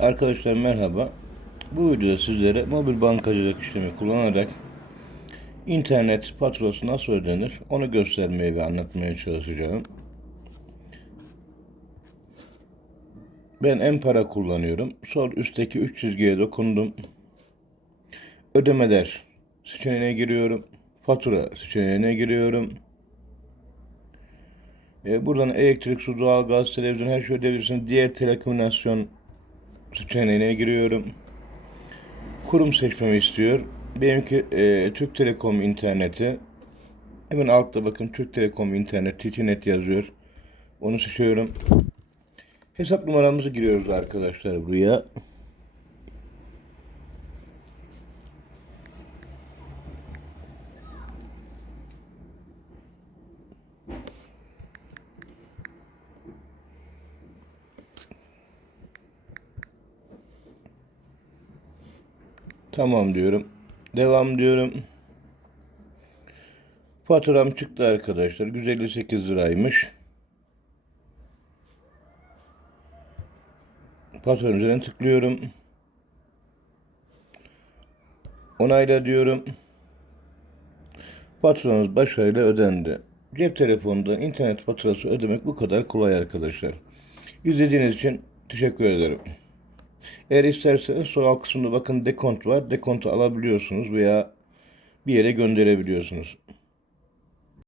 Arkadaşlar merhaba. Bu videoda sizlere mobil bankacılık işlemi kullanarak internet faturası nasıl ödenir onu göstermeye ve anlatmaya çalışacağım. Ben M-Para kullanıyorum. Sol üstteki 3 çizgiye dokundum. Ödemeler seçeneğine giriyorum. Fatura seçeneğine giriyorum. E, buradan elektrik, su, doğalgaz, televizyon her şeyi ödeyebilirsiniz. Diğer telekomünikasyon seçeneğine giriyorum. Kurum seçmemi istiyor. Benimki e, Türk Telekom interneti. Hemen altta bakın Türk Telekom internet, TTNet yazıyor. Onu seçiyorum. Hesap numaramızı giriyoruz arkadaşlar buraya. Tamam diyorum. Devam diyorum. Faturam çıktı arkadaşlar. 158 liraymış. Faturanın üzerine tıklıyorum. Onayla diyorum. Faturanız başarıyla ödendi. Cep telefonundan internet faturası ödemek bu kadar kolay arkadaşlar. İzlediğiniz için teşekkür ederim. Eğer isterseniz sol alt kısmında bakın dekont var. Dekontu alabiliyorsunuz veya bir yere gönderebiliyorsunuz.